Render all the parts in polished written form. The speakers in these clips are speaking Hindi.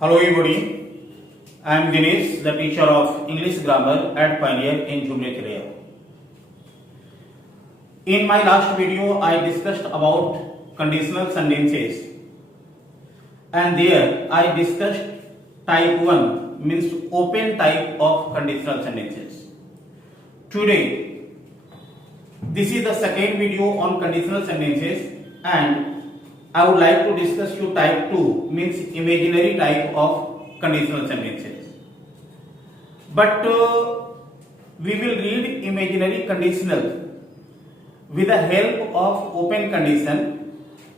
Hello everybody, I am Dinesh, the teacher of English grammar at Pioneer in Jumle. In my last video, I discussed about conditional sentences, and there I discussed type 1 means open type of conditional sentences. Today, this is the second video on conditional sentences, and I would like to discuss you type 2 means imaginary type of conditional sentences. But we will read imaginary conditional with the help of open condition.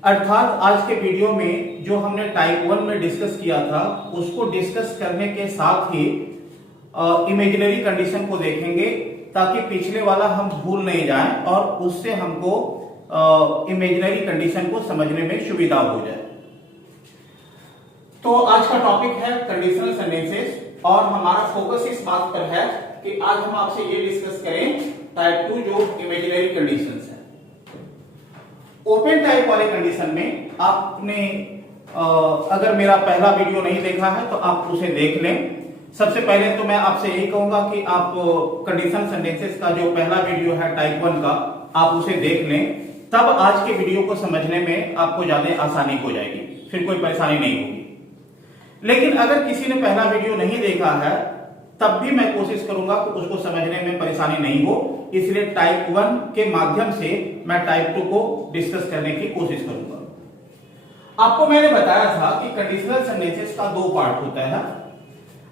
अर्थात आज के वीडियो में जो हमने टाइप 1 में डिस्कस किया था उसको डिस्कस करने के साथ ही इमेजिनरी कंडीशन को देखेंगे ताकि पिछले वाला हम भूल नहीं जाएं और उससे हमको इमेजिनरी कंडीशन को समझने में सुविधा हो जाए। तो आज का टॉपिक है कंडीशनल सेंटेंसेस और हमारा फोकस इस बात पर है कि आज हम आपसे ये डिस्कस करें टाइप 2 जो इमेजिनरी कंडीशंस है। ओपन टाइप वाले कंडीशन में आपने अगर मेरा पहला वीडियो नहीं देखा है तो आप उसे देख लें। सबसे पहले तो मैं आपसे यही कहूंगा कि आप कंडीशनल सेंटेंसेस का जो पहला वीडियो है टाइप 1 का आप उसे देख लें, तब आज के वीडियो को समझने में आपको ज्यादा आसानी हो जाएगी, फिर कोई परेशानी नहीं होगी। लेकिन अगर किसी ने पहला वीडियो नहीं देखा है तब भी मैं कोशिश करूंगा कि उसको समझने में परेशानी नहीं हो, इसलिए टाइप 1 के माध्यम से मैं टाइप 2 को डिस्कस करने की कोशिश करूंगा। आपको मैंने बताया था कि कंडीशनल सेंटेंसेस का दो पार्ट होता है।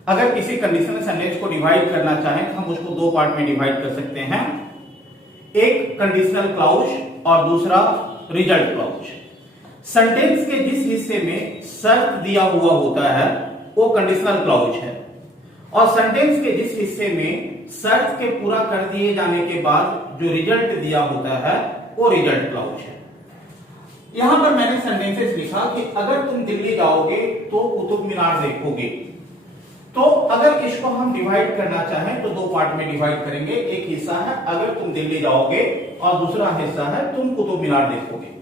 अगर किसी कंडीशनल सेंटेंस को डिवाइड करना चाहें तो हम उसको दो पार्ट में डिवाइड कर सकते हैं, एक कंडीशनल क्लॉज और दूसरा रिजल्ट क्लॉज। सेंटेंस के जिस हिस्से में शर्त दिया हुआ होता है वो कंडीशनल क्लॉज है और सेंटेंस के जिस हिस्से में शर्त के पूरा कर दिए जाने के बाद जो रिजल्ट दिया होता है वो रिजल्ट क्लॉज है। यहां पर मैंने सेंटेंसेस लिखा कि अगर तुम दिल्ली जाओगे तो कुतुब मीनार देखोगे। तो अगर इसको हम डिवाइड करना चाहें तो दो पार्ट में डिवाइड करेंगे। एक हिस्सा है अगर तुम दिल्ली जाओगे और दूसरा हिस्सा है तुम कुतुब मीनार देखोगे।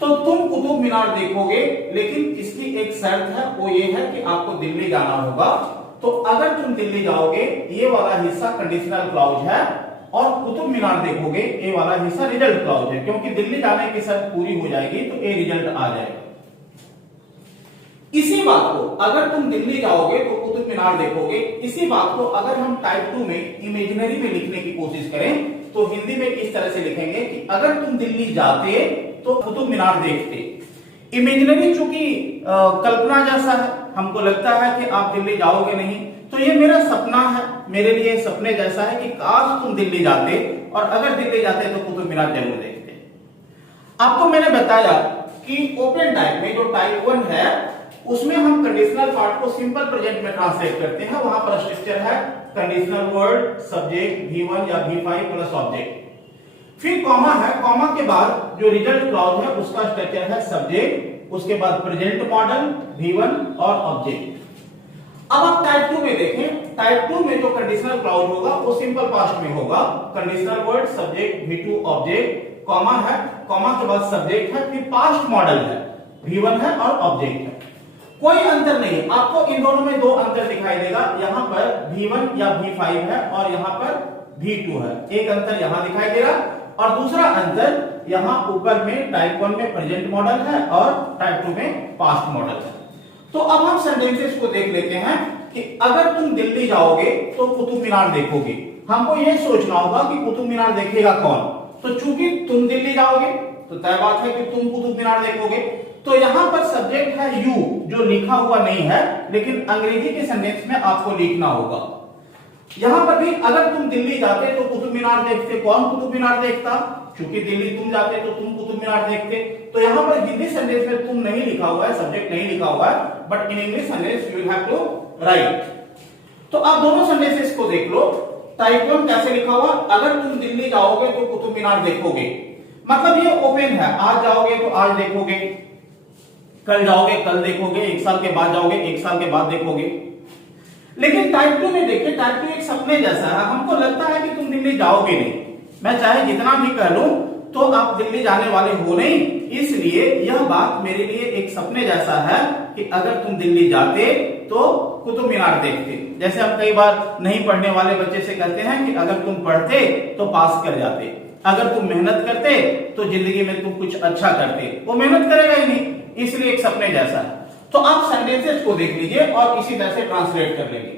तो तुम कुतुब मीनार देखोगे, लेकिन इसकी एक शर्त है, वो ये है कि आपको दिल्ली जाना होगा। तो अगर तुम दिल्ली जाओगे ये वाला हिस्सा कंडीशनल क्लॉज है और कुतुब मीनार देखोगे ये वाला हिस्सा रिजल्ट क्लॉज है, क्योंकि दिल्ली जाने की शर्त पूरी हो जाएगी तो ये रिजल्ट आ जाएगा। इसी बात को अगर तुम दिल्ली जाओगे तो कुतुब मीनार देखोगे, इसी बात को अगर हम टाइप 2 में इमेजिनरी में लिखने की कोशिश करें तो हिंदी में इस तरह से लिखेंगे कि अगर तुम दिल्ली जाते तो कुतुब मीनार देखते। इमेजिनरी चूंकि कल्पना जैसा है, हमको लगता है कि आप दिल्ली जाओगे नहीं, तो ये मेरा सपना है, मेरे लिए सपने जैसा है कि काश तुम दिल्ली जाते और अगर दिल्ली जाते तो कुतुब मीनार जरूर देखते। आपको मैंने बताया कि ओपन टाइप में जो टाइप 1 है उसमें हम कंडीशनल पार्ट को सिंपल प्रेजेंट में ट्रांसलेट करते हैं। वहां पर स्ट्रक्चर है कंडीशनल वर्ड, सब्जेक्ट, V1 या V5 प्लस ऑब्जेक्ट, फिर कॉमा है, कॉमा के बाद जो रिजल्ट क्लॉज है उसका स्ट्रक्चर है सब्जेक्ट, उसके बाद प्रेजेंट मॉडल, V1 और ऑब्जेक्ट। अब आप टाइप 2 में देखें, टाइप 2 में जो कंडीशनल क्लॉज होगा वो सिंपल पास्ट में होगा, conditional word, subject, V2 object, comma है, कॉमा के बाद सब्जेक्ट है, फिर पास्ट मॉडल है, V1 है और ऑब्जेक्ट है। कोई अंतर नहीं, आपको इन दोनों में दो अंतर दिखाई देगा, यहां पर V1 या V5 है और यहां पर V2 है। एक अंतर यहां दिखाई दे रहा और दूसरा अंतर यहां ऊपर में टाइप 1 में प्रेजेंट मॉडल है और टाइप 2 में पास्ट मॉडल है। तो अब हम सेंटेंसेस को देख लेते हैं कि अगर तुम दिल्ली जाओगे तो कुतुब मीनार देखोगे। हमको यह सोचना होगा कि कुतुब मीनार देखेगा कौन। तो चूंकि तुम दिल्ली जाओगे तो तय बात है कि तुम कुतुब मीनार देखोगे। तो यहां पर सब्जेक्ट है यू, जो लिखा हुआ नहीं है, लेकिन अंग्रेजी के सेंटेंस में आपको लिखना होगा। यहां पर भी अगर तुम दिल्ली जाते तो कुतुब मीनार देखते। कौन कुतुब मीनार देखता? क्योंकि दिल्ली तुम जाते तो तुम कुतुब मीनार देखते। तो यहां पर हिंदी सेंटेंस में तुम नहीं लिखा हुआ है, सब्जेक्ट नहीं लिखा हुआ है, but in English sentence you have to write. तो आप दोनों सेंटेंसेस को देख लो। टाइप 1 कैसे लिखा हुआ, अगर तुम दिल्ली जाओगे तो कुतुब मीनार देखोगे, मतलब ये ओपन है। आज जाओगे तो आज देखोगे, कल जाओगे कल देखोगे, एक साल के बाद जाओगे एक साल के बाद देखोगे। लेकिन टाइप 2 में देखिए, टाइप 2 एक सपने जैसा है, हमको लगता है कि तुम दिल्ली जाओगे नहीं। मैं चाहे जितना भी कह लूं तो आप दिल्ली जाने वाले हो नहीं, इसलिए यह बात मेरे लिए एक सपने जैसा है कि अगर तुम दिल्ली जाते तो कुतुब मीनार देखते। जैसे हम कई बार नहीं पढ़ने वाले बच्चे से कहते हैं कि अगर तुम पढ़ते तो पास कर जाते, अगर तुम मेहनत करते तो जिंदगी में तुम कुछ अच्छा करते। वो मेहनत करेगा ही नहीं, इसलिए एक सपने जैसा है। तो आप सेंटेंसेस को देख लीजिए और इसी तरह से ट्रांसलेट कर लेंगे।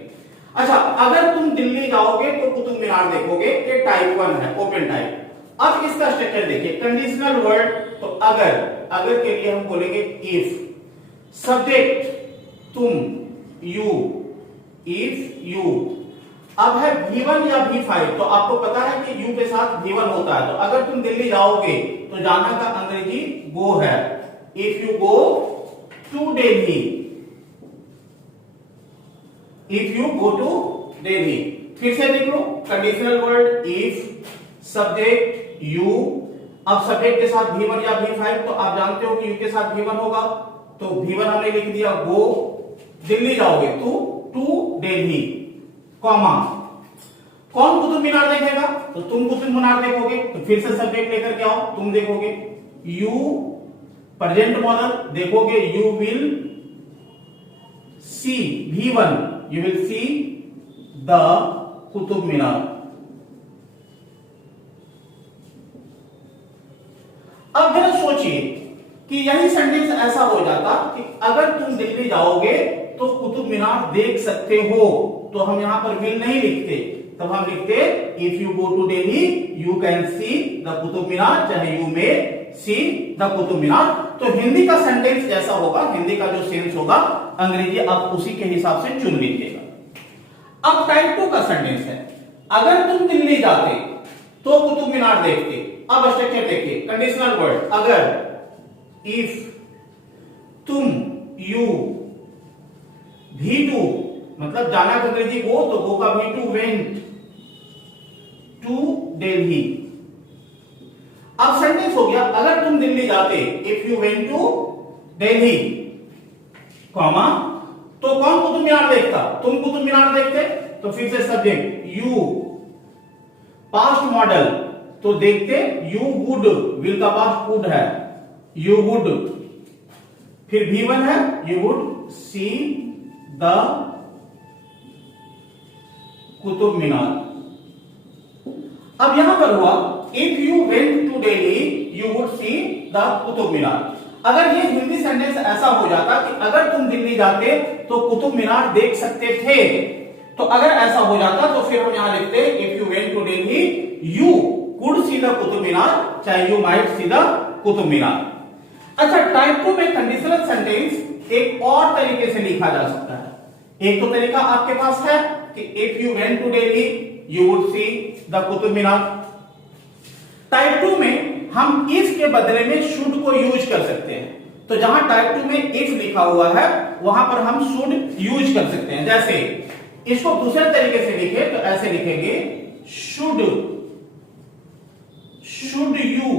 अच्छा, अगर तुम दिल्ली जाओगे तो कुतुब मीनार देखोगे, ये टाइप 1 है, ओपन टाइप। अब इसका स्ट्रक्चर देखिए, कंडीशनल वर्ड, तो अगर के लिए हम बोलेंगे इफ, सब्जेक्ट तुम, यू, इफ यू। अब है V1 या V5, तो आपको पता है कि यू के साथ V1 होता है। तो अगर तुम दिल्ली जाओगे तो जाना का अंग्रेजी गो है। If you go to Delhi, if you go to Delhi. फिर से देख लो, conditional word if, subject you. अब सब्जेक्ट के साथ V1 या V5, तो आप जानते हो कि यू के साथ V1 होगा, तो V1 हमने लिख दिया गो, दिल्ली जाओगे टू दिल्ली, कॉमा। कौन कुतुब मीनार देखेगा? तो तुम कुतुब मीनार देखोगे। तो फिर से सब्जेक्ट लेकर के आओ, तुम देखोगे। यू प्रेजेंट मॉडल देखोगे, you will see, V1, you will see the Qutub Minar. अब जरा सोचिए कि यही सेंटेंस ऐसा हो जाता कि अगर तुम दिल्ली जाओगे तो कुतुब मीनार देख सकते हो, तो हम यहां पर विल नहीं लिखते, तब हम लिखते if you go to Delhi you can see the Qutub Minar, चाहे you may see the Qutub Minar. तो हिंदी का सेंटेंस जैसा होगा, हिंदी का जो सेंस होगा, अंग्रेजी आप उसी के हिसाब से चुन लीजिएगा। अब टाइप 2 का सेंटेंस है, अगर तुम दिल्ली जाते तो कुतुब मीनार देखते। अब स्ट्रक्चर देखिए, कंडीशनल वर्ड अगर, इफ, तुम, यू, V2 मतलब जाना का अंग्रेजी गो, तो गो का V2 वेंट टू दिल्ली। अब सेंटेंस हो गया, अगर तुम दिल्ली जाते, if you went to Delhi, comma, तो कौन कुतुब मीनार देखता? तुम कुतुब मीनार देखते। तो फिर से सब्जेक्ट यू, पास्ट मॉडल, तो देखते यू वुड, विल का पास्ट वुड है, यू वुड। फिर V1 है, you would see the Qutub Minar. अब यहां पर हुआ if you went to Delhi you would see the Qutub Minar. अगर ये हिंदी सेंटेंस ऐसा हो जाता कि अगर तुम दिल्ली जाते तो कुतुब मीनार देख सकते थे, तो अगर ऐसा हो जाता तो फिर हम यहां लिखते if you went to Delhi you could see the Qutub Minar, चाहे you might see the Qutub Minar. अच्छा, टाइप 2 में कंडीशनल सेंटेंस एक और तरीके से लिखा जा सकता है। एक तो तरीका आपके पास है कि if you went to Delhi you would see the Qutub Minar. Type 2 में हम इफ के बदले में शुड को यूज कर सकते हैं। तो जहां टाइप 2 में इफ लिखा हुआ है वहां पर हम शुड यूज कर सकते हैं। जैसे इसको दूसरे तरीके से लिखे तो ऐसे लिखेंगे शुड यू।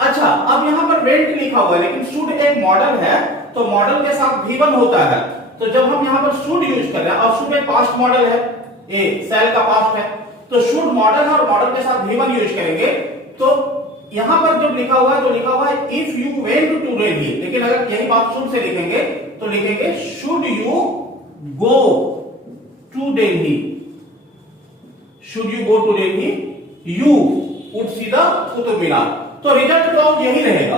अच्छा, अब यहां पर वेंट लिखा हुआ है लेकिन शुड एक मॉडल है, तो मॉडल के साथ V1 होता है। तो जब हम यहां पर शुड यूज कर रहे हैं, अब शुड एक पास्ट मॉडल है, ए सेल का पास्ट है, तो शुड मॉडल है और मॉडल के साथ V1 यूज करेंगे। तो यहां पर जब लिखा हुआ है तो लिखा हुआ है if you went to Delhi, लेकिन अगर यही बात शुड से लिखेंगे तो लिखेंगे should you go to Delhi, should you go to Delhi you would see the Qutub Minar. तो रिजल्ट क्लाउज यही रहेगा।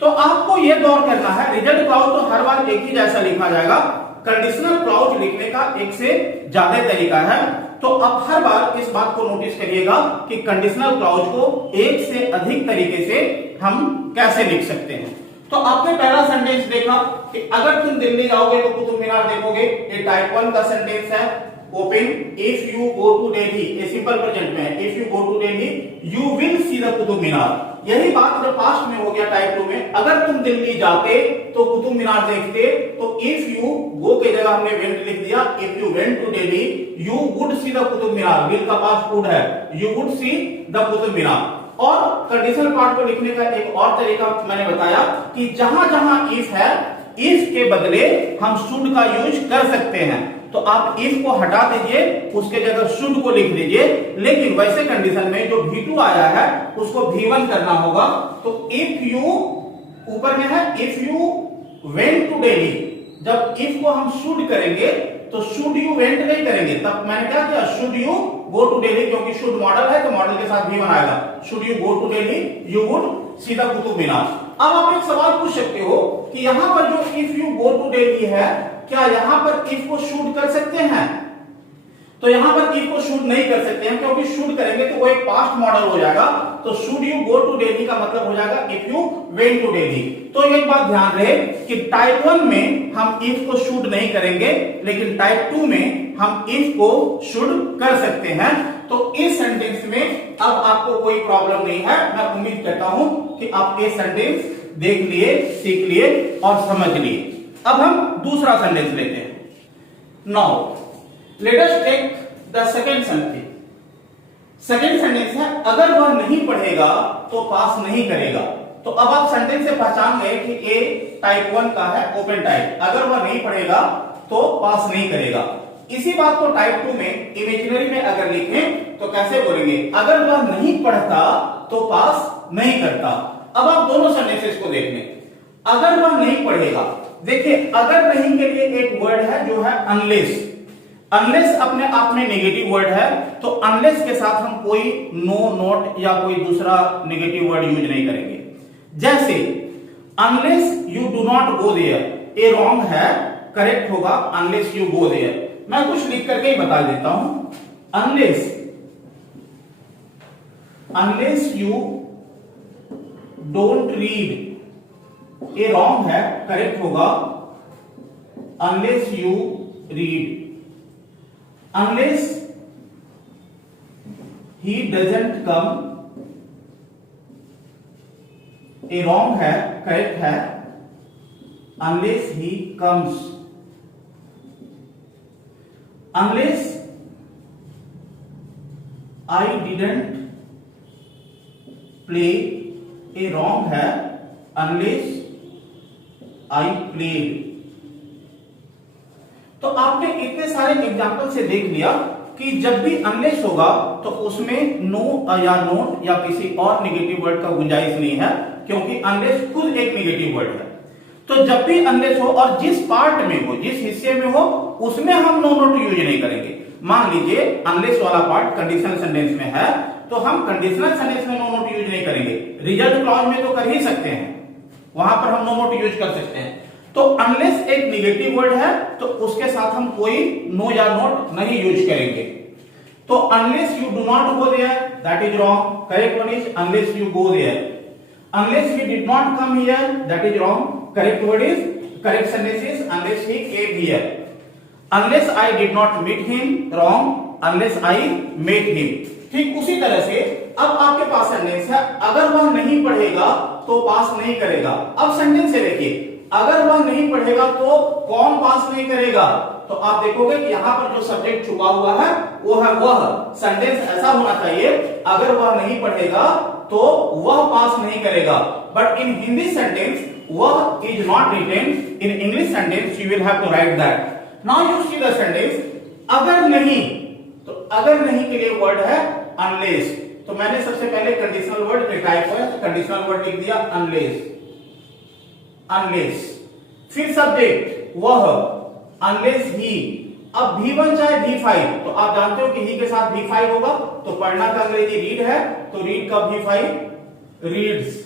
तो आपको यह गौर करना है, रिजल्ट क्लाउज तो हर बार एक ही जैसा लिखा जाएगा, कंडीशनल क्लाउज लिखने का एक से ज्यादा तरीका है। तो अब हर बार इस बात को नोटिस करिएगा कि कंडीशनल क्लाउज को एक से अधिक तरीके से हम कैसे लिख सकते हैं। तो आपने पहला सेंटेंस देखा कि अगर तुम दिल्ली जाओगे तो कुतुब मीनार देखोगे, ये टाइप 1 का सेंटेंस है, open. If you go to Delhi, ये सिंपल प्रेजेंट में है, if you go to Delhi you will see the Qutub Minar. यही बात जब पास्ट में हो गया टाइप 2 में, अगर तुम दिल्ली जाते तो कुतुब मीनार देखते, तो इफ यू गो के जगह हमने वेंट लिख दिया, if you went to Delhi you would see the Qutub Minar, will का पास्ट वुड है, you would see the Qutub Minar. और कंडीशनल पार्ट को लिखने का एक और तरीका मैंने बताया कि जहां जहां इफ है, इफ के बदले हम शुड का यूज कर सकते हैं। तो आप इफ को हटा दीजिए, उसके जगह शुड को लिख दीजिए। लेकिन वैसे कंडीशन में जो V2 आया है उसको V1 करना होगा। तो इफ यू ऊपर में है if you went to Delhi, जब इफ को हम शुड करेंगे तो शुड यू वेंट नहीं करेंगे, तब मैंने क्या किया should you go to Delhi, क्योंकि शुड मॉडल है तो मॉडल के साथ V1 आएगा। Should you go to Delhi, you would see the Qutub Minar. अब आप एक सवाल पूछ सकते हो कि यहां पर जो if you go to Delhi है, क्या यहां पर इफ को शुड कर सकते हैं? तो यहां पर इफ को शुड नहीं कर सकते हैं, क्योंकि शुड करेंगे तो वो एक पास्ट मॉडल हो जाएगा। तो should you go to Delhi का मतलब हो जाएगा if you went to Delhi. तो एक बात ध्यान रहे कि टाइप 1 में हम इफ को शुड नहीं करेंगे, लेकिन टाइप 2 में हम इफ को शुड कर सकते हैं। तो इस सेंटेंस में अब आपको कोई प्रॉब्लम नहीं है। मैं उम्मीद करता हूं कि आप ये सेंटेंस देख लिए, सीख लिए और समझ लिए। अब हम दूसरा सेंटेंस लेते हैं। Now let us take the second sentence. Second sentence है अगर वह नहीं पढ़ेगा तो पास नहीं करेगा। तो अब आप सेंटेंस से पहचान गए कि ए टाइप 1 का है, ओपन टाइप। अगर वह नहीं पढ़ेगा तो पास नहीं करेगा। इसी बात को टाइप 2 में इमेजिनरी में अगर लिखें तो कैसे बोलेंगे? अगर वह नहीं पढ़ता तो पास नहीं करता। अब आप दोनों सेंटेंसेस को देख लें। अगर वह नहीं पढ़ेगा, देखिए अगर नहीं के लिए एक वर्ड है जो है अनलेस। अनलेस अपने आप में नेगेटिव वर्ड है, तो अनलेस के साथ हम कोई नो, नॉट या कोई दूसरा नेगेटिव वर्ड यूज नहीं करेंगे। जैसे unless you do not go there, ए रॉन्ग है, करेक्ट होगा अनलेस यू गो देयर। मैं कुछ लिख करके ही बता देता हूं। अनलेस यू डोंट रीड, ए रॉन्ग है, करेक्ट होगा unless you read. Unless he doesn't come, ए रॉन्ग है, करेक्ट है unless he comes. Unless I didn't play, ए रॉन्ग है अनलेस आई प्लेड। तो आपने इतने सारे एग्जाम्पल से देख लिया कि जब भी अनलेस होगा तो उसमें नो या नोट या किसी और नेगेटिव वर्ड का गुंजाइश नहीं है, क्योंकि अनलेस खुद एक नेगेटिव वर्ड है। तो जब भी अनलेस हो और जिस पार्ट में हो, जिस हिस्से में हो, उसमें हम नो नोट यूज नहीं करेंगे। मान लीजिए अनलेस वाला पार्ट कंडीशनल सेंटेंस में है, तो हम कंडीशनल सेंटेंस में नो नोट यूज नहीं करेंगे। रिजल्ट क्लॉज में तो कर ही सकते हैं, वहां पर हम नो नोट यूज कर सकते हैं। तो अनलेस एक नेगेटिव वर्ड है तो उसके साथ हम कोई नो या नोट नहीं यूज करेंगे। तो unless you do not go there, that is wrong, correct one is unless you go there. Unless he did not come here, that is wrong, correct word is, correct sentence is unless he came here. Unless I did not meet him, wrong, unless I met him. ठीक उसी तरह से अब आपके पास सेंटेंस है अगर वह नहीं पढ़ेगा तो पास नहीं करेगा। अब सेंटेंस से देखिए, अगर वह नहीं पढ़ेगा तो कौन पास नहीं करेगा? तो आप देखोगे कि यहां पर जो सब्जेक्ट छुपा हुआ है वो है वह। सेंटेंस ऐसा होना चाहिए अगर वह नहीं पढ़ेगा तो वह पास नहीं करेगा। बट इन हिंदी सेंटेंस वह is not written, in English sentence you will have to write that. Now you see the sentence अगर नहीं, तो अगर नहीं के लिए वर्ड है अनलेस। तो मैंने सबसे पहले कंडीशनल वर्ड टाइप है, कंडीशनल वर्ड लिख दिया अनलेस, अनलेस। फिर सब्जेक्ट वह, अनलेस ही। अब V1 चाहे V5, तो आप जानते हो कि ही के साथ V5 होगा, तो पढ़ना का अंग्रेजी रीड है, तो रीड का V5 reads,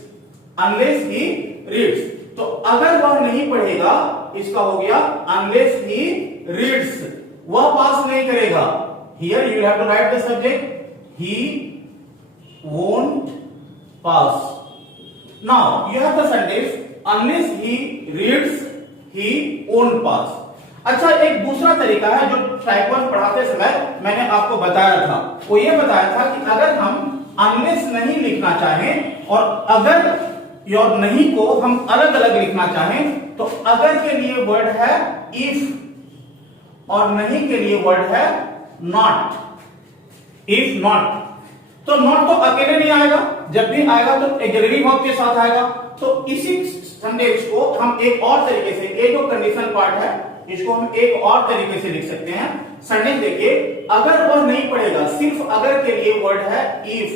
unless he reads. तो अगर वह नहीं पढ़ेगा, इसका हो गया अनलेस ही रीड्स, वह पास नहीं करेगा। Here you have to write the subject, he won't pass. Now you have the sentence unless he reads he won't pass. अच्छा, एक दूसरा तरीका है जो टाइप 1 पढ़ाते समय मैंने आपको बताया था, वो ये बताया था कि अगर हम unless नहीं लिखना चाहें और अगर और नहीं को हम अलग अलग लिखना चाहें, तो अगर के लिए वर्ड है if और नहीं के लिए वर्ड है not। इफ नॉट, तो नॉट तो अकेले नहीं आएगा, जब भी आएगा तो ऑक्सिलरी वर्ब के साथ आएगा। तो इसी सेंटेंस को हम एक और तरीके से, एक जो कंडीशनल पार्ट है इसको हम एक और तरीके से लिख सकते हैं। सेंटेंस देखिए, अगर वह नहीं पढ़ेगा, सिर्फ अगर के लिए वर्ड है इफ।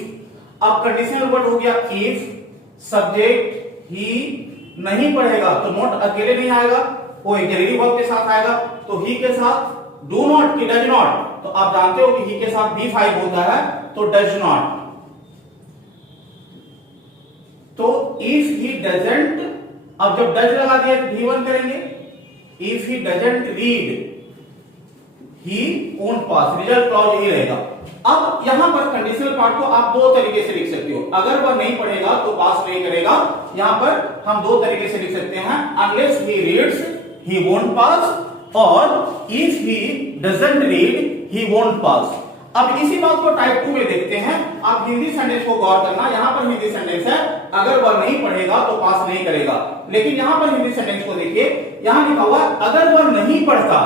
अब कंडीशनल वर्ड हो गया इफ, सब्जेक्ट ही नहीं पढ़ेगा तो नॉट अकेले नहीं आएगा, वो ऑक्सिलरी वर्ब के साथ आएगा। तो ही के साथ डू नॉट की डज नॉट, तो आप जानते हो कि ही के साथ B5 होता है तो डज नॉट। तो इफ ही डजंट, अब जब डज लगा दिया तो V1 करेंगे। If he doesn't read he won't pass, result clause यही रहेगा। अब यहां पर कंडीशनल पार्ट को आप दो तरीके से लिख सकते हो, अगर वह नहीं पढ़ेगा तो पास नहीं करेगा। यहां पर हम दो तरीके से लिख सकते हैं, unless he reads he won't pass, और if he doesn't read he won't pass. अब इसी बात को टाइप 2 में देखते हैं। आप हिंदी सेंटेंस को गौर करना, यहां पर हिंदी सेंटेंस है अगर वह नहीं पढ़ेगा तो पास नहीं करेगा, लेकिन यहां पर हिंदी सेंटेंस को देखिए, यहां लिखा हुआ अगर वह नहीं पढ़ता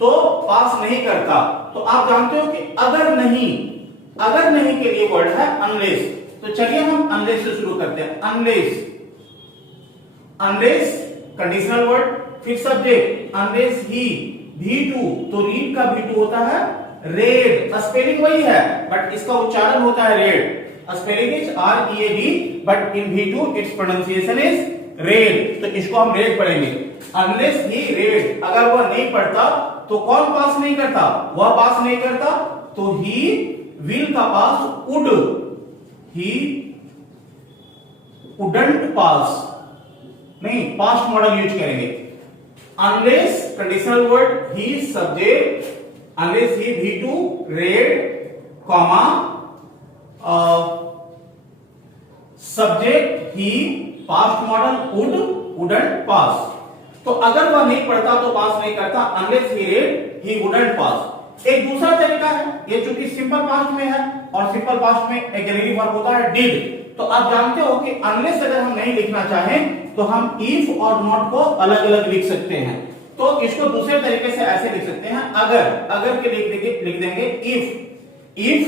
तो पास नहीं करता। तो आप जानते हो कि अगर नहीं के लिए वर्ड है अनलेस। तो चलिए हम अनलेस से शुरू करते हैं। अनलेस कंडीशनल वर्ड, फिर सब्जेक्ट अनलेस ही, V2, तो रीड का V2 होता है रेड। स्पेलिंग वही है बट इसका उच्चारण होता है red. Spelling is READ but in V2 it's pronunciation is red, तो इसको हम रेड पढ़ेंगे। अनलेस ही रेड, अगर वह नहीं पढ़ता तो कौन पास नहीं करता, वह पास नहीं करता, तो ही विल का पास वुड, ही वुडंट पास, नहीं पास्ट मॉडल यूज करेंगे। Unless conditional word he subject, unless he V2 read comma subject he past modal would wouldn't pass. तो अगर वह नहीं पढ़ता तो पास नहीं करता, unless he read he wouldn't pass. एक दूसरा तरीका है, ये चूंकि सिंपल पास्ट में है और सिंपल पास्ट में ऑक्सिलरी वर्ब होता है डिड, तो आप जानते हो कि अनलेस अगर हम नहीं लिखना चाहें तो हम इफ और नॉट को अलग अलग लिख सकते हैं। तो इसको दूसरे तरीके से ऐसे लिख सकते हैं, अगर के लिख देंगे इफ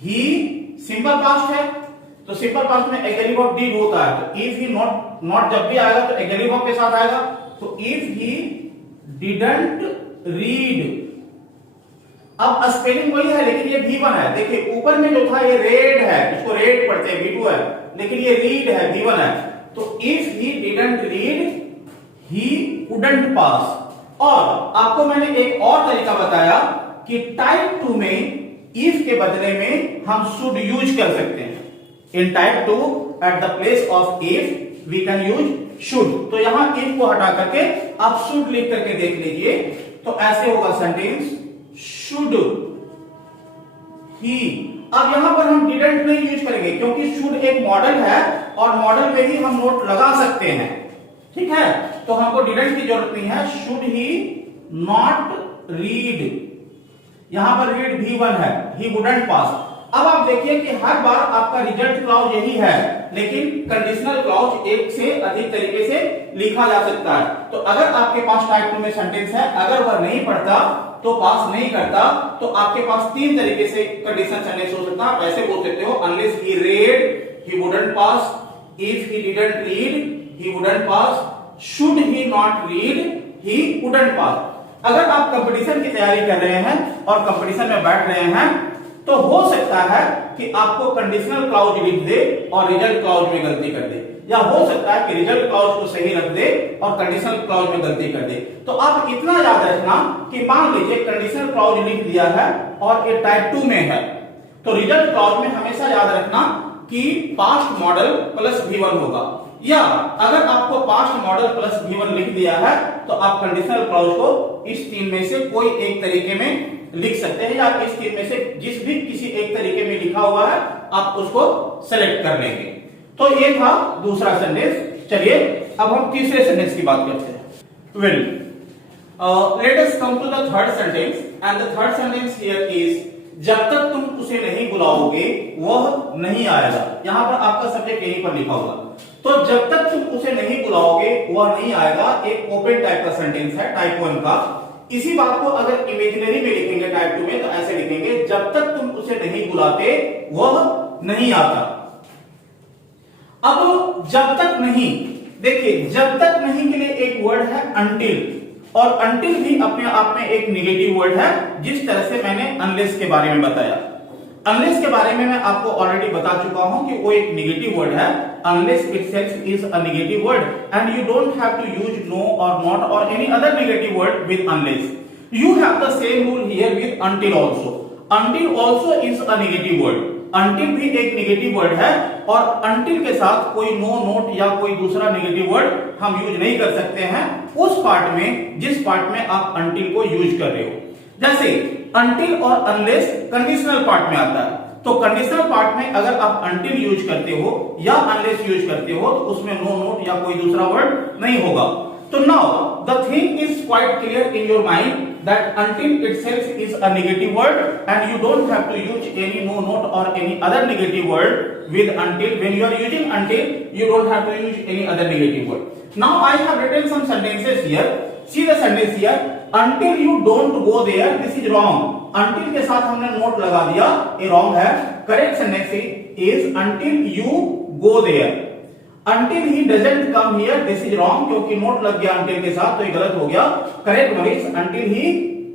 ही सिंपल पास्ट है तो सिंपल पास्ट में ऑक्सिलरी वर्ब डिड होता है, तो इफ ही नॉट जब भी आएगा तो ऑक्सिलरी वर्ब के साथ आएगा। तो इफ ही डिडंट रीड, अब स्पेलिंग वही है लेकिन ये V1 है। देखिए ऊपर में जो था ये रेड है, इसको रेड पढ़ते हैं, V2 है, लेकिन ये रीड है, V1 है। तो if he didn't read he wouldn't pass. और आपको मैंने एक और तरीका बताया कि टाइप 2 में इफ के बदले में हम शुड यूज कर सकते हैं। In type 2 at the place of if we can use should. तो यहां इफ को हटा करके आप शुड लिख करके देख लीजिए, तो ऐसे होगा सेंटेंस, शुड ही। अब यहां पर हम डिडंट नहीं यूज करेंगे क्योंकि शुड एक मॉडल है और मॉडल में ही हम नोट लगा सकते हैं, ठीक है, तो हमको डिडंट की जरूरत नहीं है। शुड ही नॉट रीड, यहां पर रीड V1 है, ही वुडंट पास। अब आप देखिए कि हर बार आपका रिजल्ट क्लॉज यही है, लेकिन कंडीशनल क्लॉज एक से अधिक तरीके से लिखा जा सकता है। तो अगर आपके पास टाइप 2 में सेंटेंस है अगर वह नहीं पढ़ता तो पास नहीं करता, तो आपके पास तीन तरीके से कंडीशनल सेंटेंस हो सकता है। ऐसे बोल सकते हो, unless he read he wouldn't pass, if he didn't read he wouldn't pass, should he not read he wouldn't pass. अगर आप कंपटीशन की तैयारी कर रहे हैं और कंपटीशन में बैठ रहे हैं तो हो सकता है कि आपको कंडीशनल क्लॉज लिख दे और रिजल्ट क्लॉज में गलती कर दे, या हो सकता है कि रिजल्ट क्लॉज को सही रख दे और कंडीशनल क्लॉज में गलती कर दे। तो आप इतना याद रखना कि मान लीजिए कंडीशनल क्लॉज लिख दिया है और ये टाइप 2 में है, तो रिजल्ट क्लॉज में हमेशा याद रखना कि पास्ट मॉडल प्लस V1 होगा, या अगर आपको पास्ट मॉडल प्लस V1 लिख दिया है तो आप कंडीशनल क्लॉज को इस तीन में से कोई एक तरीके में लिख सकते हैं, या इस तीन में से जिस भी किसी एक तरीके में लिखा हुआ है आप उसको सेलेक्ट कर लेंगे। तो ये था दूसरा सेंटेंस। चलिए अब हम तीसरे सेंटेंस की बात करते हैं। Well, let us come to the third sentence, and the third sentence here is, जब तक तुम उसे नहीं बुलाओगे वह नहीं आएगा। यहां पर आपका सब्जेक्ट यहीं पर लिखा होगा, तो जब तक तुम उसे नहीं बुलाओगे वह नहीं आएगा, एक ओपन टाइप का सेंटेंस है टाइप 1 का। इसी बात को अगर इमेजिनरी में लिखेंगे टाइप 2 में तो ऐसे लिखेंगे, जब तक तुम उसे नहीं बुलाते वह नहीं आता। अब जब तक नहीं, देखिए जब तक नहीं के लिए एक वर्ड है until, और अनटिल भी अपने आप में एक निगेटिव वर्ड है, जिस तरह से मैंने अनलेस के बारे में बताया। अनलेस के बारे में मैं आपको ऑलरेडी बता चुका हूं कि वो एक निगेटिव वर्ड है। Unless itself is a negative word and you don't have to use no और नॉट और any other negative word with unless. You have the same rule here with until also. Until also is a negative word. Until भी एक नेगेटिव वर्ड है और अनटिल के साथ कोई नो, नोट या कोई दूसरा नेगेटिव वर्ड हम यूज नहीं कर सकते हैं उस पार्ट में जिस पार्ट में आप अनटिल को यूज कर रहे हो। जैसे अनटिल और अनलेस कंडीशनल पार्ट में आता है, तो कंडीशनल पार्ट में अगर आप अनटिल यूज करते हो या अनलेस यूज करते हो तो उसमें नो, नोट या कोई दूसरा वर्ड नहीं होगा। तो now the thing is quite clear in your mind that until itself is a negative word and you don't have to use any no, not or any other negative word with until. When you are using until, you don't have to use any other negative word. Now I have written some sentences here. See the sentence here. Until you don't go there, this is wrong. Until के साथ हमने नोट लगा दिया, ये wrong है। Correct sentence is until you go there. Until he doesn't come here, this is wrong क्योंकि नोट लग गया until के साथ, तो ये गलत हो गया। Correct one is until he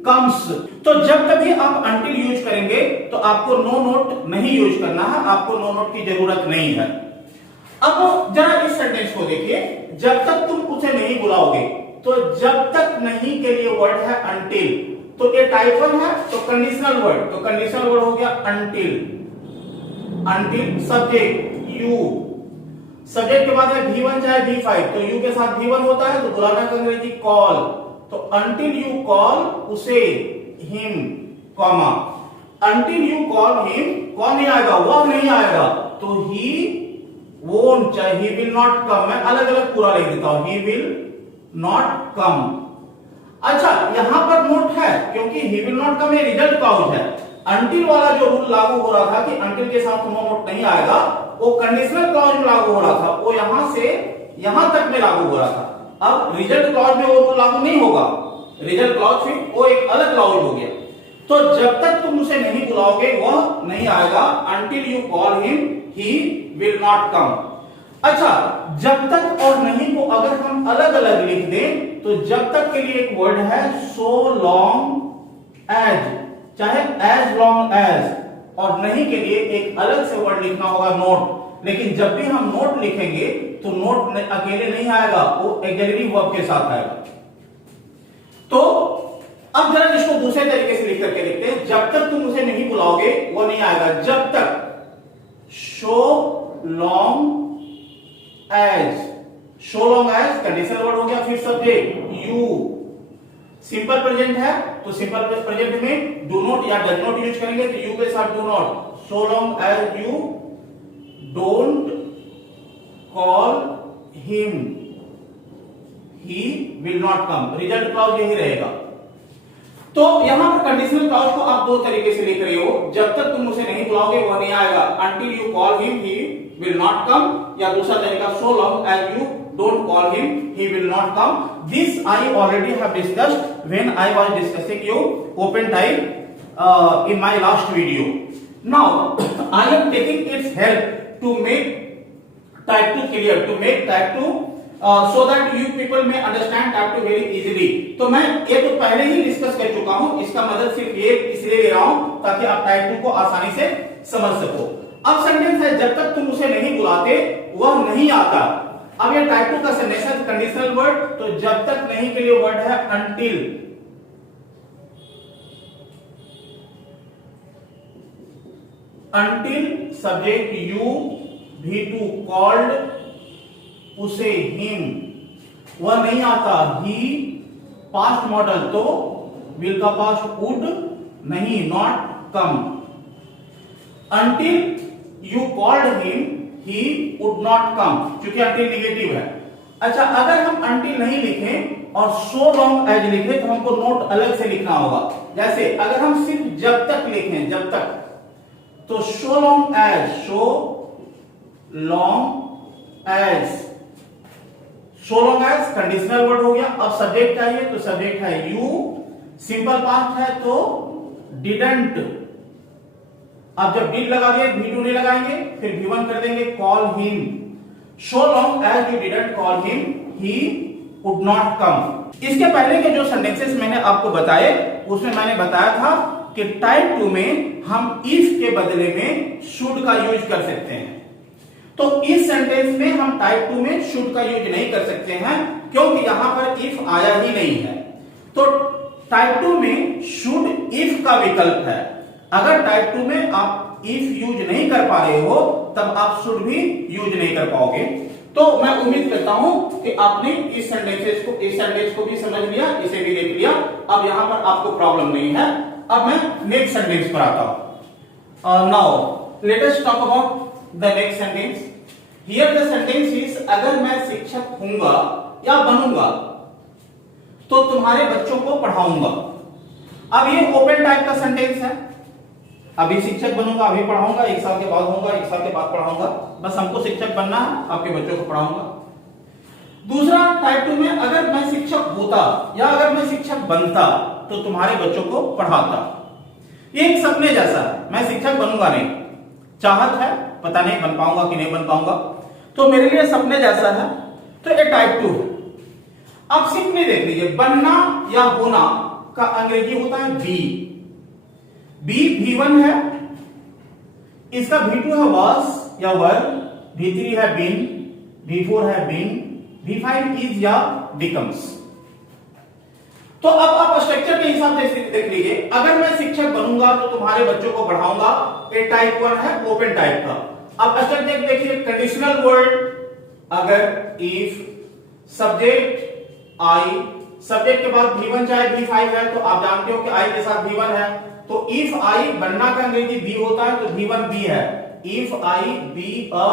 comes। तो जब कभी आप until यूज करेंगे तो आपको नो नोट नहीं यूज करना है, आपको नो नोट की जरूरत नहीं है। अब जरा इस सेंटेंस को देखिए, जब तक तुम उसे नहीं बुलाओगे, तो जब तक नहीं के लिए वर्ड है until, तो ये टाइप वन है तो कंडीशनल वर्ड, तो कंडीशनल वर्ड हो गया until। until subject you, subject के बाद है V1 चाहे V5, तो U के साथ V1 होता है तो बुलाना का अंग्रेजी कॉल, तो until you call उसे him, comma until you call him, कौन नहीं आएगा, वह नहीं आएगा, तो he won't चाहे he will not come, मैं अलग अलग पूरा लिख देता हूं, he will not come। अच्छा यहां पर नोट है क्योंकि he will not come ये रिजल्ट क्लॉज है। until वाला जो रूल लागू हो रहा था कि until के साथ नो नोट नहीं आएगा, वो कंडीशनल क्लॉज में लागू हो रहा था, वो यहां से यहां तक में लागू हो रहा था। अब रिजल्ट क्लॉज में वो रूल लागू नहीं होगा, रिजल्ट क्लॉज फिर वो एक अलग क्लॉज हो गया। तो जब तक तुम उसे नहीं बुलाओगे वह नहीं आएगा, until you call him he will not come। अच्छा जब तक और नहीं को अगर हम अलग अलग लिख दें तो जब तक के लिए एक वर्ड है so long as, चाहे as long as, और नहीं के लिए एक अलग से वर्ड लिखना होगा नोट। लेकिन जब भी हम नोट लिखेंगे तो नोट अकेले नहीं आएगा, वो ऑक्सिलरी वर्ब के साथ आएगा। तो अब जरा इसको दूसरे तरीके से लिख करके लिखते हैं, जब तक तुम उसे नहीं बुलाओगे वो नहीं आएगा, जब तक so long as, so long as conditional word हो गया, फिर सब्जेक्ट you, सिंपल प्रेजेंट है तो सिंपल प्रेजेंट में डू नॉट या डज नॉट यूज करेंगे तो यू के साथ do not, so long as you don't call him he will not come, result clause यही रहेगा। तो यहां पर कंडीशनल क्लॉज को आप दो तरीके से लिख रहे हो, जब तक तुम उसे नहीं बुलाओगे वह नहीं आएगा, until you call him he will not come, या दूसरा तरीका so long as you don't call him he will not come। This I already have discussed when I was discussing you open type in my last video। Now I am taking its help to make type 2 clear, to make type 2 so that you people may understand type 2 very easily। तो मैं ये तो पहले ही डिस्कस कर चुका हूं, इसका मदद सिर्फ ये इसलिए ले रहा हूं ताकि आप टाइप 2 को आसानी से समझ सको। अब सेंटेंस है जब तक तुम उसे नहीं बुलाते वह नहीं आता। अब ये टाइप 2 का सेंटेंस है कंडीशनल वर्ड, तो जब तक नहीं के लिए वर्ड है until। until subject you, V2 called उसे him, वह नहीं आता, he पास्ट मॉडल तो will का पास्ट would नहीं, not come। until you called him he would not come, क्योंकि until नेगेटिव है। अच्छा अगर हम until नहीं लिखें और so long as लिखें तो हमको नोट अलग से लिखना होगा। जैसे अगर हम सिर्फ जब तक लिखें, जब तक, तो so long as, so long as, so long as conditional word हो गया। अब सब्जेक्ट चाहिए तो सब्जेक्ट है you, सिंपल पास्ट है तो didn't। अब जब did लगा दिए V2 नहीं लगाएंगे, फिर V1 कर देंगे call him। so long as you didn't call him he would not come. इसके पहले के जो सेंटेंसेस मैंने आपको बताए उसमें मैंने बताया था कि टाइप 2 में हम इफ के बदले में शुड का यूज कर सकते हैं। तो इस सेंटेंस में हम टाइप 2 में शुड का यूज नहीं कर सकते हैं क्योंकि यहां पर इफ आया ही नहीं है। तो टाइप 2 में शुड इफ का विकल्प है। अगर टाइप 2 में आप इफ यूज नहीं कर पा रहे हो तब आप शुड भी यूज नहीं कर पाओगे। तो मैं उम्मीद करता हूं कि आपने इस सेंटेंस को भी समझ लिया, इसे भी देख लिया। अब यहां पर आपको प्रॉब्लम नहीं है। अब मैं नेक्स्ट सेंटेंस पर आता हूं। Now let us talk about the next sentence. Here the sentence is अगर मैं शिक्षक होऊंगा या बनूंगा तो तुम्हारे बच्चों को पढ़ाऊंगा। अब ये ओपन टाइप का सेंटेंस है। अभी शिक्षक बनूंगा, अभी पढ़ाऊंगा, 1 साल के बाद होऊंगा, 1 साल के बाद पढ़ाऊंगा, बस हमको शिक्षक बनना है, आपके बच्चों को पढ़ाऊंगा। दूसरा टाइप 2 में अगर मैं शिक्षक होता या अगर मैं शिक्षक बनता तो तुम्हारे बच्चों को पढ़ाता। ये एक सपने जैसा है, मैं शिक्षक बनूंगा नहीं, चाहत है, पता नहीं बन पाऊंगा कि नहीं बन पाऊंगा, तो मेरे लिए सपने जैसा है। तो ये टाइप 2 है। अब सिंपली देख लीजिए, बनना या होना का अंग्रेजी होता है बी। बी V1 है, इसका V2 है वाज या वर, V3 है बीन, V4 है बीन, V5 इज या बिकम्स। तो अब आप स्ट्रक्चर के हिसाब से देख लीजिए, अगर मैं शिक्षक बनूंगा तो तुम्हारे बच्चों को पढ़ाऊंगा, ये टाइप 1 है, ओपन टाइप का। अब स्ट्रक्चर देखिए, कंडीशनल वर्ड, अगर इफ सब्जेक्ट आई, सब्जेक्ट के बाद V1 चाहे V5 है तो आप जानते हो कि आई के साथ V1 है, तो इफ आई बनना का अंग्रेजी बी होता है तो V1 बी है। If I be a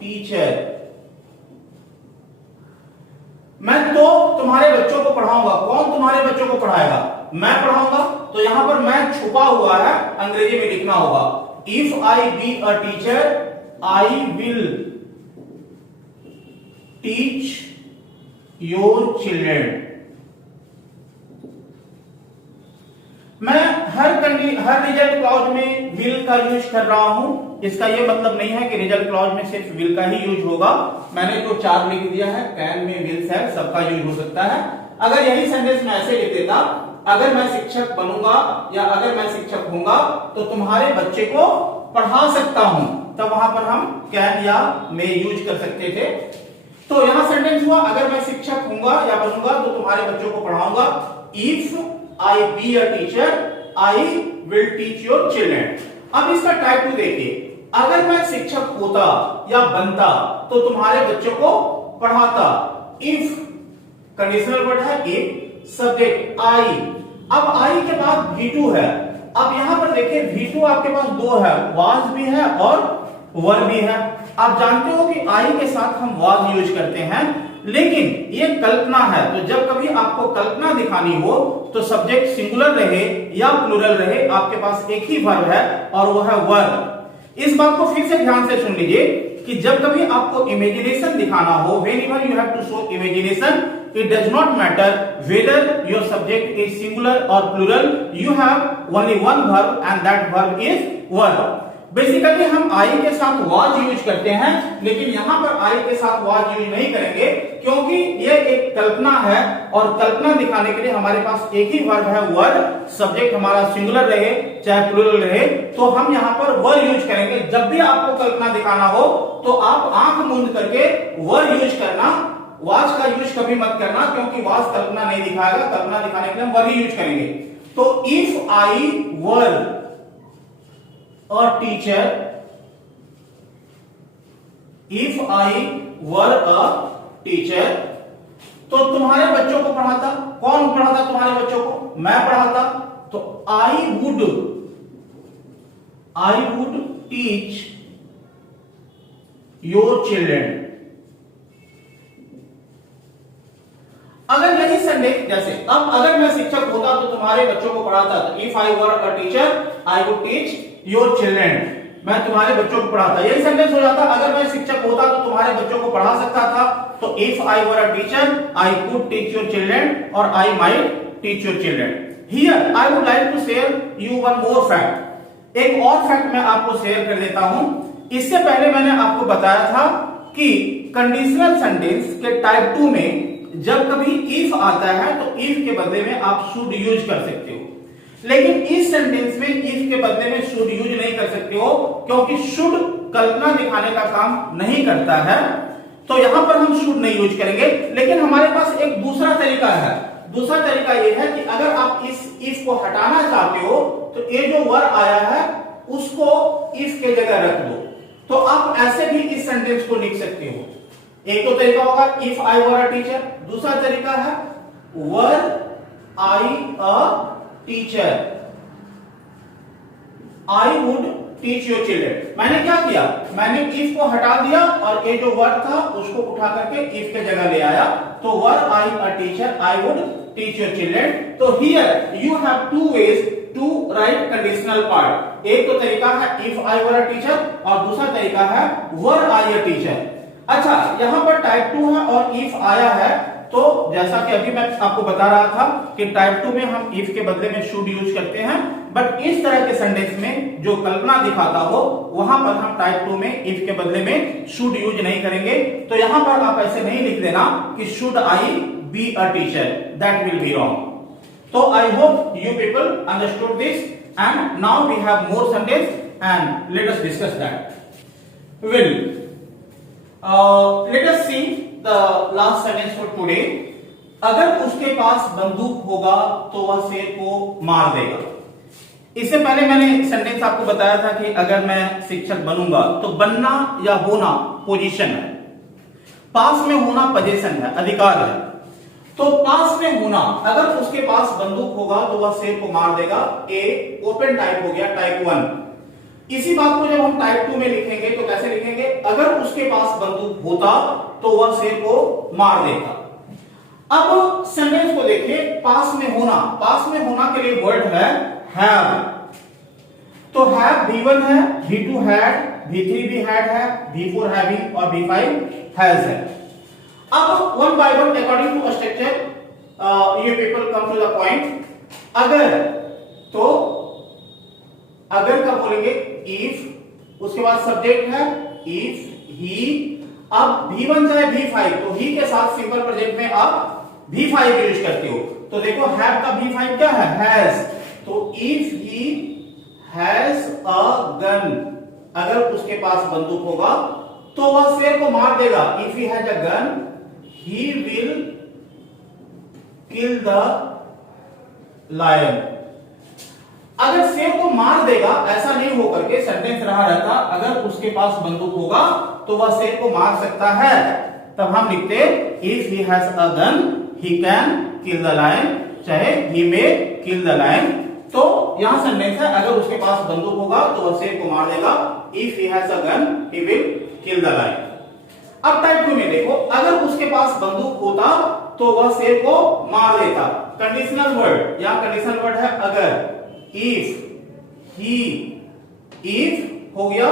teacher, मैं तो तुम्हारे बच्चों को पढ़ाऊंगा। कौन तुम्हारे बच्चों को पढ़ाएगा? मैं पढ़ाऊंगा। तो यहां पर मैं छुपा हुआ है, अंग्रेजी में लिखना होगा if I be a teacher I will teach your children. मैं हर रिजल्ट क्लॉज में विल का यूज कर रहा हूं। इसका यह मतलब नहीं है कि रिजल्ट क्लॉज में सिर्फ विल का ही यूज होगा। मैंने तो 4 लिख दिया है, कैन में विल है, सबका यूज हो सकता है। अगर यही सेंटेंस मैं ऐसे लिख देता, अगर मैं शिक्षक बनूंगा या अगर मैं शिक्षक होऊंगा तो तुम्हारे बच्चे को पढ़ा सकता हूं, तब वहां पर हम कैन या मे यूज कर सकते थे। तो यहां सेंटेंस हुआ, अगर मैं शिक्षक होऊंगा या बनूंगा तो तुम्हारे बच्चों को पढ़ाऊंगा। If I be a teacher, I will teach your children। अब इसका टाइप 2 देखिए, अगर मैं शिक्षक होता या बनता तो तुम्हारे बच्चों को पढ़ाता। इफ कंडीशनल वर्ड है, इफ सब्जेक्ट आई। अब आई के बाद V2 है। अब यहां पर देखिए V2 आपके पास 2 है, वाज भी है और वर भी है। आप जानते हो कि आई के साथ हम वाज यूज करते हैं, लेकिन ये कल्पना है। तो जब कभी आपको कल्पना दिखानी हो तो सब्जेक्ट सिंगुलर रहे या प्लूरल रहे, आपके पास एक ही वर्ब है और वो है वर। इस बात को फिर से ध्यान से सुन लीजिए कि जब कभी आपको इमेजिनेशन दिखाना हो, whenever you have to show imagination, it does not matter whether your subject is singular or plural, you have only one verb and that verb is verb। Basically हम आई के साथ वाज यूज करते हैं, लेकिन यहां पर आई के साथ वाज यूज नहीं करेंगे क्योंकि यह एक कल्पना है और कल्पना दिखाने के लिए हमारे पास एक ही वर्ब है, वर। सब्जेक्ट हमारा सिंगुलर रहे चाहे प्लूरल रहे, तो हम यहां पर वर यूज करेंगे। जब भी आपको कल्पना दिखाना हो तो आप आंख मूंद करके वर यूज करना, वाज का यूज कभी मत करना, क्योंकि वाज कल्पना नहीं दिखाएगा। कल्पना दिखाने के लिए हम वर ही यूज करेंगे। तो if I were a teacher, if I were a teacher, तो तुम्हारे बच्चों को पढ़ाता। कौन पढ़ाता तुम्हारे बच्चों को? मैं पढ़ाता। तो I would teach your children। अगर यही सेंटेंस जैसे, अब अगर मैं शिक्षक होता तो तुम्हारे बच्चों को पढ़ाता। तो if I were a teacher I would teach your children, मैं तुम्हारे बच्चों को पढ़ाता। यही सेंटेंस हो जाता, अगर मैं शिक्षक होता तो तुम्हारे बच्चों को पढ़ा सकता था। तो if I were a teacher I could teach your children और I might teach your children. Here I would like to share you one more fact. एक और फैक्ट मैं आपको शेयर कर देता हूं। इससे पहले मैंने आपको बताया था कि कंडीशनल सेंटेंस के टाइप 2 में जब कभी इफ आता है तो इफ के बदले में आप शुड यूज कर सकते हो, लेकिन इस सेंटेंस में इफ के बदले में शुड यूज नहीं कर सकते हो, क्योंकि शुड कल्पना दिखाने का काम नहीं करता है, तो यहां पर हम शुड नहीं यूज करेंगे। लेकिन हमारे पास एक दूसरा तरीका है। दूसरा तरीका यह है कि अगर आप इस इफ को हटाना चाहते हो तो ये जो वर आया है उसको इफ के जगह रख दो, तो आप ऐसे भी इस सेंटेंस को लिख सकते हो। एक तो तरीका होगा if I were a teacher, दूसरा तरीका है were I a teacher I would teach your children. मैंने क्या किया, मैंने इफ को हटा दिया और ये जो वर्ड था उसको उठा करके इफ के जगह ले आया, तो were I a teacher I would teach your children. तो here you have two ways to write conditional part. एक तो तरीका है if I were a teacher और दूसरा तरीका है वर आई अ टीचर। अच्छा, यहां पर टाइप 2 है और इफ आया है, तो जैसा कि अभी मैं आपको बता रहा था कि टाइप 2 में हम इफ के बदले में शुड यूज करते हैं, बट इस तरह के सेंटेंस में जो कल्पना दिखाता हो वहां पर हम टाइप 2 में इफ के बदले में शुड यूज नहीं करेंगे। तो यहां पर आप ऐसे नहीं लिख देना कि should I be a teacher, that will be wrong. So I hope you people understood this, and now we have more sentence and let us discuss that. Well, let us see the last sentence for today. अगर उसके पास बंदूक होगा तो वह शेर को मार देगा। इससे पहले मैंने सेंटेंस आपको बताया था कि अगर मैं शिक्षक बनूंगा तो बनना या होना पोजीशन है, पास में होना पोजीशन है, अधिकार है। तो पास में होना, अगर उसके पास बंदूक होगा तो वह शेर को मार देगा, ए ओपन टाइप हो गया, टाइप 1। इसी बात को जब हम टाइप 2 में लिखेंगे तो कैसे लिखेंगे, अगर उसके पास बंदूक होता तो वह शेर को मार देगा। अब सेंटेंस को देखिए, पास में होना, पास में होना के लिए वर्ड है हैव। तो हैव V1 है, V2 हैड, V3 भी हैड है, V4 हैविंग और V5 हैज है। अब one by one according to structure you people come to the point. अगर, तो अगर का बोलेंगे इफ, उसके बाद सब्जेक्ट है इफ ही। अब V1 चाहे V5, तो ही के साथ सिंपल प्रेजेंट में आप V5 यूज करते हो। तो देखो हैव का V5 क्या है, हैज। तो if he has a gun, अगर उसके पास बंदूक होगा तो वह शेर को मार देगा। If he has a gun he will kill the lion। अगर शेर को मार देगा ऐसा नहीं होकर के सेंटेंस रहा रहता, अगर उसके पास बंदूक होगा तो वह शेर को मार सकता है, तब हम लिखते if he has a gun he can kill the lion, चाहे he may kill the lion। तो यहां सेंटेंस है अगर उसके पास बंदूक होगा तो वह शेर को मार देगा, if he has a gun he will kill the lion। अब टाइप 2 में देखो, अगर उसके पास बंदूक होता तो वह शेर को मार देता। कंडीशनल वर्ड, यहां कंडीशनल वर्ड है अगर। इफ ही, इफ हो गया,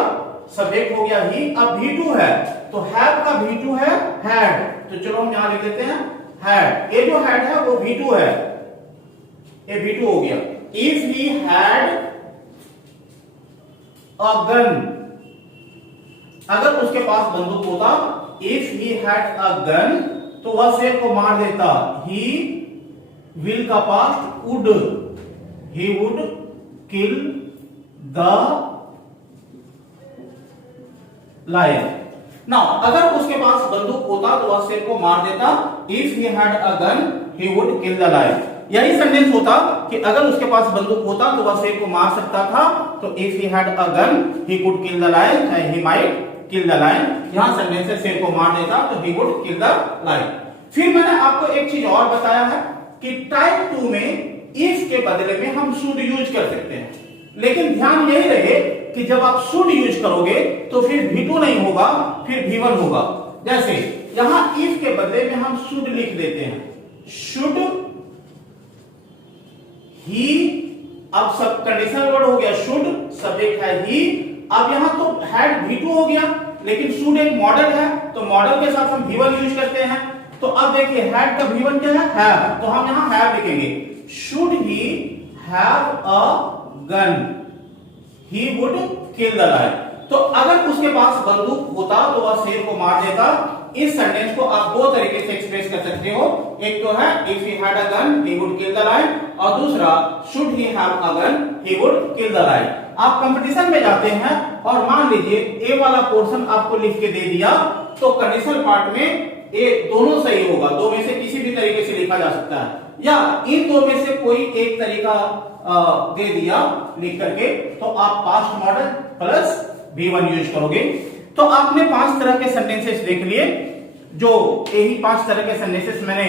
सब्जेक्ट हो गया ही। अब V2 है, तो हैव का V2 है हैड, तो चलो हम यहां लिख देते हैं हैड। ये जो हैड है वो V2 है, ये V2 हो गया। If he had a gun, अगर उसके पास बंदूक होता, if he had a gun, तो वह शेर को मार देता। ही विल का past would, he would kill the lion. Now अगर उसके पास बंदूक होता तो वह शेर को मार देता, if he had a gun he would kill the lion. यही सेंटेंस होता कि अगर उसके पास बंदूक होता तो वह शेर को मार सकता था, तो if he had a gun he could kill the lion, चाहे he might kill the lion. यहां सेंटेंस से शेर को मार देता तो he would kill the lion. फिर मैंने आपको एक चीज और बताया है कि टाइप 2 में इफ के बदले में हम शुड यूज कर सकते हैं, लेकिन ध्यान यही रहे कि जब आप शुड यूज करोगे तो फिर V2 नहीं होगा, फिर V1 होगा। जैसे यहां इफ के बदले में हम शुड लिख देते हैं, शुड ही। अब सब कंडीशनल वर्ड हो गया शुड, सब्जेक्ट है ही। अब यहां तो हैड V2 हो गया, लेकिन शुड एक मॉडल है, तो मॉडल के साथ हम V1 यूज करते हैं। तो अब देखिए हैड का V1 क्या है, हैव, तो हम यहां हैव लिखेंगे। Should he have a gun he would kill the lion. तो अगर उसके पास बंदूक होता तो वह शेर को मार देता, इस सेंटेंस को आप दो तरीके से एक्सप्रेस कर सकते हो। एक तो है if he had a gun he would kill the lion, और दूसरा should he have a gun he would kill the lion. आप कंपटीशन में जाते हैं और मान लीजिए ए वाला पोर्शन आपको लिख के दे दिया, तो कंडीशनल पार्ट में ए दोनों सही होगा, दो में से किसी भी तरीके से लिखा जा सकता है, या इन दो में से कोई एक तरीका दे दिया लिख करके, तो आप past model plus V1 use करोगे। तो आपने 5 तरह के सेंटेंसेस देख लिए, जो यही 5 तरह के सेंटेंसेस मैंने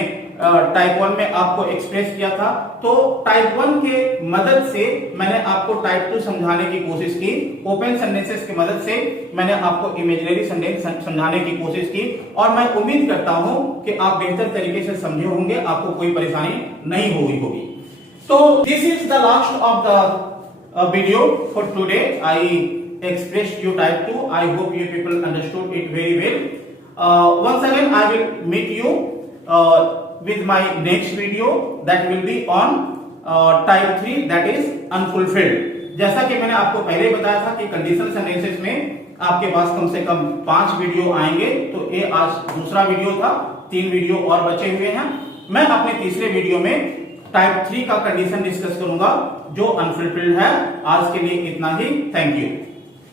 टाइप 1 में आपको एक्सप्रेस किया था। तो टाइप 1 के मदद से मैंने आपको टाइप 2 समझाने की कोशिश की, ओपन सेंटेंसेस की मदद से मैंने आपको इमेजिनरी सेंटेंस समझाने की कोशिश की, और मैं उम्मीद करता हूं कि आप बेहतर तरीके से समझे होंगे, आपको कोई परेशानी नहीं हुई होगी। तो this is the last of the video for today. I expressed you type 2. I hope you people understood it very well. Once again I will meet you with my next video that will be on type 3, that is unfulfilled. जैसा कि मैंने आपको पहले बताया था कि कंडीशनल सेंटेंसेस में आपके पास कम से कम 5 वीडियो आएंगे, तो ये आज दूसरा वीडियो था, 3 वीडियो और बचे हुए हैं। मैं अपने तीसरे वीडियो में टाइप 3 का कंडीशन डिस्कस करूंगा जो अनफुलफिल्ड है। आज के लिए इतना ही, थैंक यू।